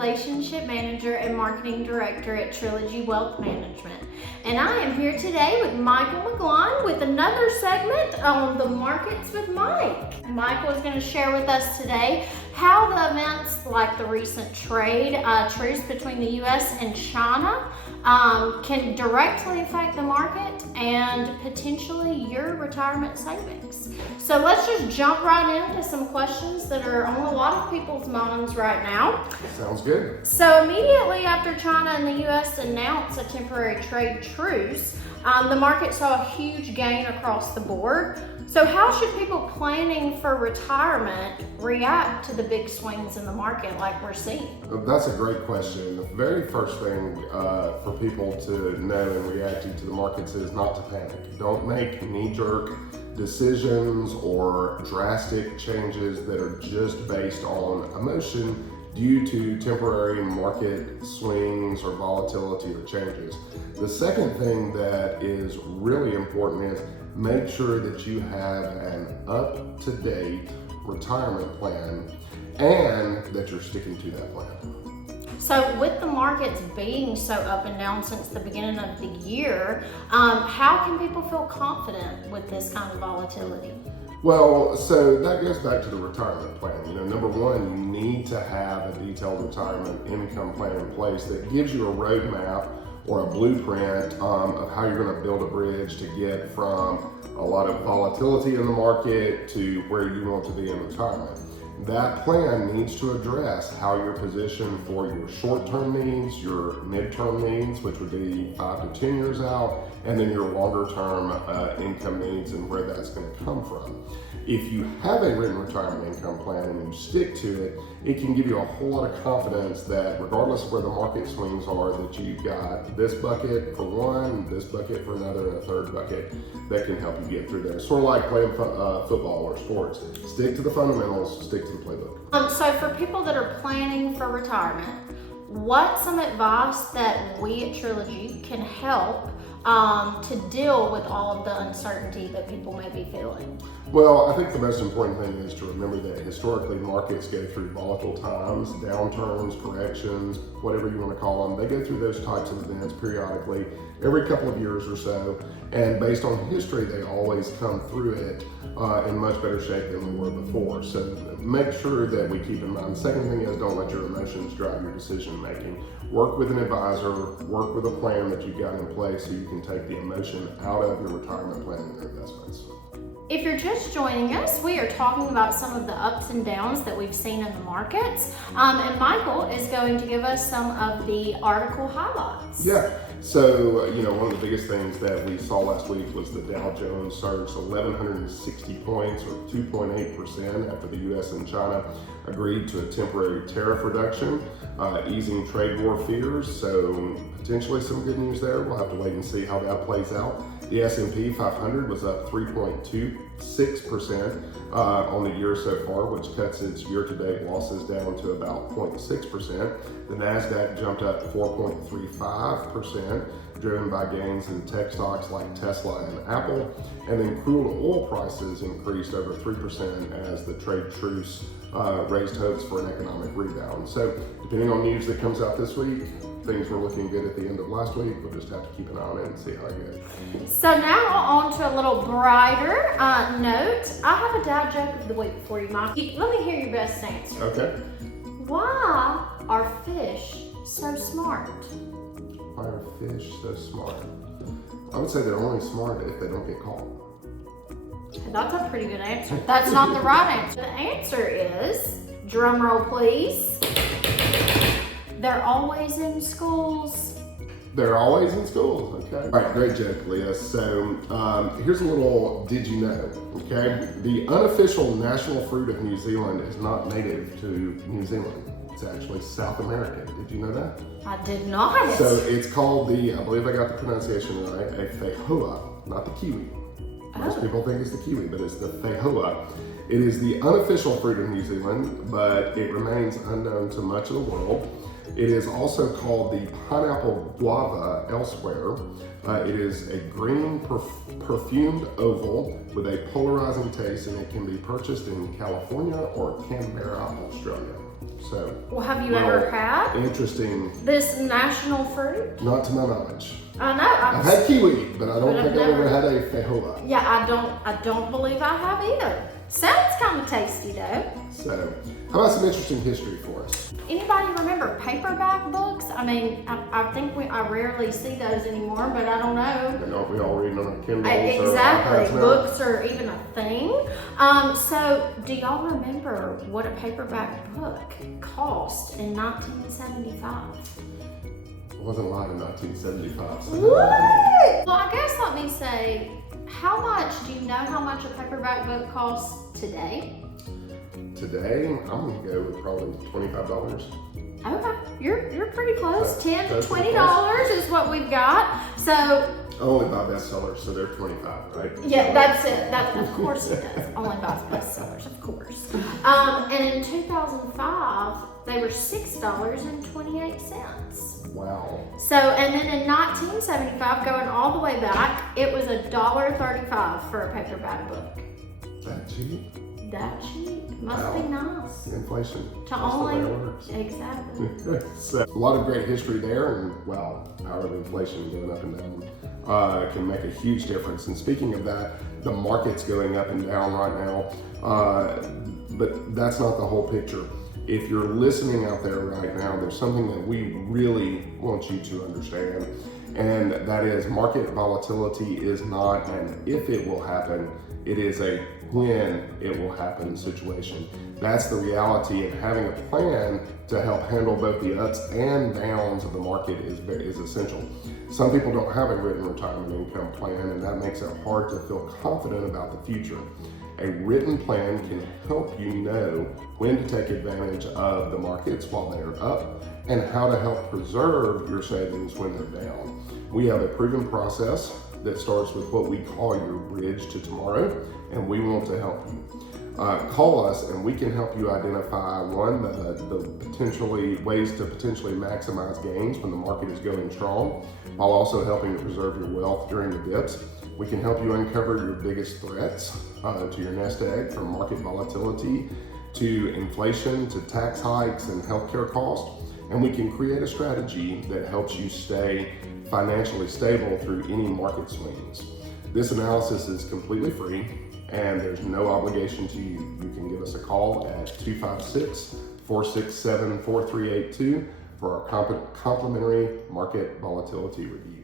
Relationship Manager and Marketing Director at Trilogy Wealth Management. And I am here today with Michael McGlon with another segment on the Markets with Mike. Michael is going to share with us today how the events like the recent trade truce between the U.S. and China can directly affect the market and potentially your retirement savings. So let's just jump right into some questions that are on a lot of people's minds right now. Sounds good. So immediately after China and the U.S. announced a temporary trade truce, the market saw a huge gain across the board. So how should people planning for retirement react to the big swings in the market like we're seeing? That's a great question. The very first thing for people to know in reacting to the markets is not to panic. Don't make knee-jerk decisions or drastic changes that are just based on emotion due to temporary market swings or volatility or changes. The second thing that is really important is make sure that you have an up-to-date retirement plan and that you're sticking to that plan. So with the markets being so up and down since the beginning of the year, how can people feel confident with this kind of volatility? Well, so that goes back to the retirement plan. Number one, you need to have a detailed retirement income plan in place that gives you a roadmap or a blueprint of how you're going to build a bridge to get from a lot of volatility in the market to where you want to be in retirement. That plan needs to address how you're positioned for your short-term needs, your mid-term needs, which would be 5 to 10 years out, and then your longer-term income needs and where that's going to come from. If you have a written retirement income plan and you stick to it, it can give you a whole lot of confidence that regardless of where the market swings are, that you've got this bucket for one, this bucket for another, and a third bucket that can help you get through there. Sort of like playing football or sports. Stick to the fundamentals, stick to the playbook. So for people that are planning for retirement, what's some advice that we at Trilogy can help to deal with all of the uncertainty that people may be feeling? Well, I think the most important thing is to remember that historically markets go through volatile times, downturns, corrections, whatever you want to call them. They go through those types of events periodically, every couple of years or so. And based on history, they always come through it in much better shape than we were before. So make sure that we keep in mind. The second thing is don't let your emotions drive your decision making. Work with an advisor, work with a plan that you've got in place so you can take the emotion out of your retirement plan and your investments. If you're just joining us, we are talking about some of the ups and downs that we've seen in the markets. And Michael is going to give us some of the article highlights. Yeah, so one of the biggest things that we saw last week was the Dow Jones surged 1,160 points or 2.8% after the US and China agreed to a temporary tariff reduction, easing trade war fears. So potentially some good news there. We'll have to wait and see how that plays out. The S&P 500 was up 3.26% on the year so far, which cuts its year-to-date losses down to about 0.6%. The NASDAQ jumped up 4.35%, driven by gains in tech stocks like Tesla and Apple. And then crude oil prices increased over 3% as the trade truce raised hopes for an economic rebound. So depending on news that comes out this week, things were looking good at the end of last week. We'll just have to keep an eye on it and see how it goes. So now on to a little brighter note. I have a dad joke of the week for you, Mike. Let me hear your best answer. Okay. Why are fish so smart? Why are fish so smart? I would say they're only smart if they don't get caught. That's a pretty good answer. That's not the right answer. The answer is, drum roll please, they're always in schools. They're always in schools, okay. All right, great joke, Leah. So here's a little did you know, okay? The unofficial national fruit of New Zealand is not native to New Zealand. It's actually South American. Did you know that? I did not. So it's called the, I believe I got the pronunciation right, a feijoa, not the kiwi. Most people think it's the kiwi, but it's the feijoa. It is the unofficial fruit of New Zealand, but it remains unknown to much of the world. It is also called the pineapple guava elsewhere. It is a green perfumed oval with a polarizing taste, and it can be purchased in California or Canberra, Australia. So, Well, have you ever had interesting? this national fruit? Not to my knowledge. I know. I've had kiwi, but I don't But think I've I've ever never- had a feijoa. Yeah, I don't believe I have either. Sounds kind of tasty though. So, how about some interesting history for us? Anybody remember paperback books? I mean, I think I rarely see those anymore, but I don't know. You know, we all reading on Kindles or Exactly, iPads now. books are even a thing. So, do y'all remember what a paperback book cost in 1975? It wasn't a lot in 1975. So What? Well, I guess let me say, do you know how much a paperback book costs today? Today, I'm gonna go with probably $25. Okay, you're pretty close. That's- $10 to that's $20 is what we've got. So I only buy bestsellers, so they're 25, right? yeah, So, that's it. Of course it does. Only buys bestsellers, of course. And in 2005, they were $6.28. Wow. So, and then in 1975, going all the way back, it was $1.35 for a paperback book. That cheap? That cheap must Wow. be nice. Inflation. To That's the only way it works. exactly. So, a lot of great history there, and wow, how the inflation going up and down can make a huge difference. And speaking of that, the market's going up and down right now, but that's not the whole picture. If you're listening out there right now, there's something that we really want you to understand, and that is market volatility is not an if it will happen, it is a when it will happen situation. That's the reality, and having a plan to help handle both the ups and downs of the market is essential. Some people don't have a written retirement income plan, and that makes it hard to feel confident about the future. A written plan can help you know when to take advantage of the markets while they're up and how to help preserve your savings when they're down. We have a proven process that starts with what we call your bridge to tomorrow, and we want to help you. Call us and we can help you identify the potentially ways to potentially maximize gains when the market is going strong, while also helping to preserve your wealth during the dips. We can help you uncover your biggest threats to your nest egg, from market volatility to inflation to tax hikes and healthcare costs. And we can create a strategy that helps you stay financially stable through any market swings. This analysis is completely free and there's no obligation to you. You can give us a call at 256-467-4382 for our complimentary market volatility review.